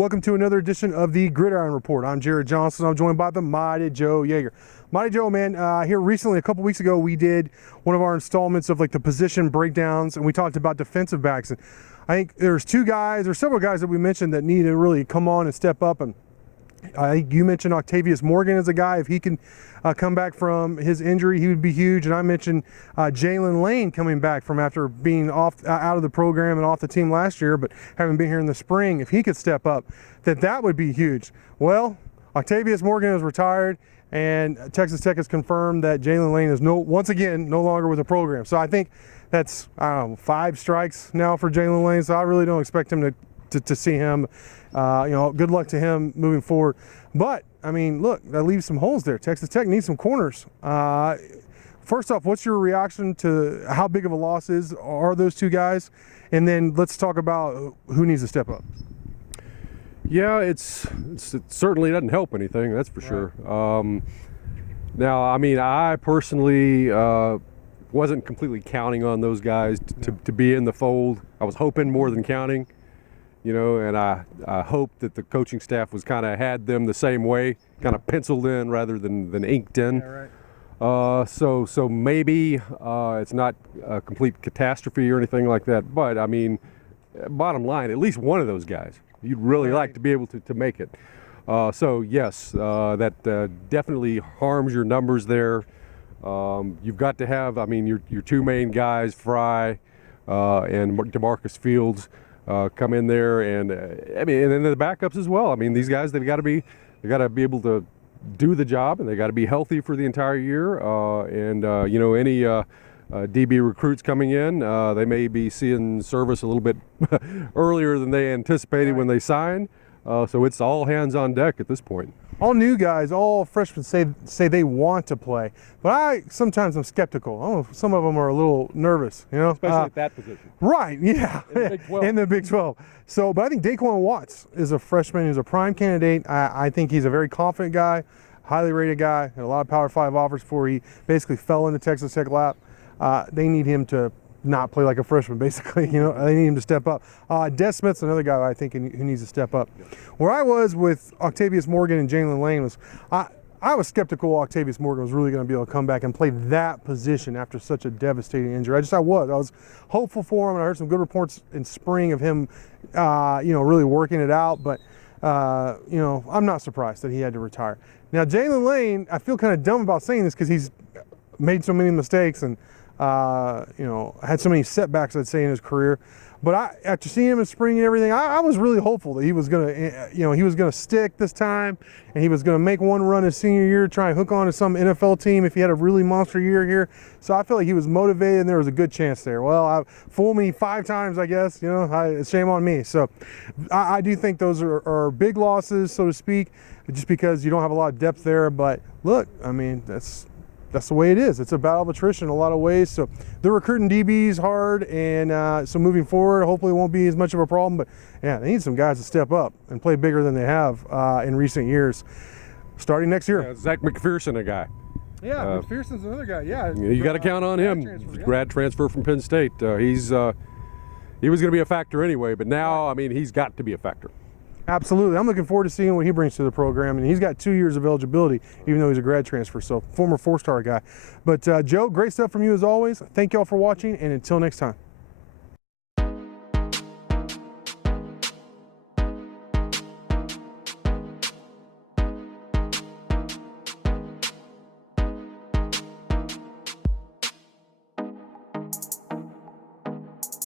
Welcome to another edition of the Gridiron Report. I'm Jarret Johnson. I'm joined by the mighty Joe Yeager. Mighty Joe, man, here recently, a couple weeks ago, we did one of our installments of like the position breakdowns, and we talked about defensive backs. And I think there's several guys that we mentioned that need to really come on and step up. And I think you mentioned Octavius Morgan as a guy. If he can come back from his injury, he would be huge. And I mentioned Jalen Lane coming back from after being out of the program and off the team last year, but having been here in the spring. If he could step up, that would be huge. Well, Octavius Morgan is retired, and Texas Tech has confirmed that Jalen Lane is once again no longer with the program. So I think that's 5 strikes now for Jalen Lane. So I really don't expect him to see him. Good luck to him moving forward. But, I mean, look, that leaves some holes there. Texas Tech needs some corners. First off, what's your reaction to how big of a loss are those two guys? And then let's talk about who needs to step up. Yeah, it certainly doesn't help anything, that's for sure. Now, I mean, I personally wasn't completely counting on those guys to be in the fold. I was hoping more than counting. And I hope that the coaching staff was kind of had them the same way, kind of penciled in rather than inked in. Yeah, right. So maybe it's not a complete catastrophe or anything like that. But I mean, bottom line, at least one of those guys, you'd really like to be able to make it. So yes, that definitely harms your numbers there. You've got to have, I mean, your two main guys, Fry and DeMarcus Fields. Come in there, and I mean, and then the backups as well. I mean, these guys, they got to be able to do the job, and they got to be healthy for the entire year. Any DB recruits coming in, they may be seeing service a little bit earlier than they anticipated when they signed. So it's all hands on deck at this point. All new guys, all freshmen say they want to play, but sometimes I'm skeptical. I don't know, some of them are a little nervous, Especially at that position. Right, yeah, in the Big 12. So, but I think Daquan Watts is a freshman who's a prime candidate. I think he's a very confident guy, highly rated guy, had a lot of Power 5 offers before he basically fell into Texas Tech lap. They need him to not play like a freshman, basically. They need him to step up. Des Smith's another guy I think who needs to step up. Yeah. Where I was with Octavius Morgan and Jalen Lane was, I was skeptical Octavius Morgan was really going to be able to come back and play that position after such a devastating injury. I was hopeful for him, and I heard some good reports in spring of him, really working it out. But I'm not surprised that he had to retire. Now Jalen Lane, I feel kind of dumb about saying this because he's made so many mistakes and had so many setbacks, I'd say, in his career. But after seeing him in spring and everything, I was really hopeful that he was gonna stick this time, and he was gonna make one run his senior year, try and hook on to some NFL team if he had a really monster year here. So I felt like he was motivated, and there was a good chance there. Well, fooled me 5 times, I guess. Shame on me. So I do think those are big losses, so to speak, just because you don't have a lot of depth there. But look, I mean, that's the way it is. It's a battle of attrition in a lot of ways. So they're recruiting DBs hard, and so moving forward, hopefully it won't be as much of a problem. But yeah, they need some guys to step up and play bigger than they have in recent years. Starting next year. Yeah, Zach McPherson, a guy. Yeah, McPherson's another guy. Yeah, you got to count on him. Grad transfer from Penn State. He was going to be a factor anyway, but now, I mean, he's got to be a factor. Absolutely. I'm looking forward to seeing what he brings to the program. And he's got 2 years of eligibility, even though he's a grad transfer. So former 4-star guy. But Joe, great stuff from you as always. Thank y'all for watching, and until next time.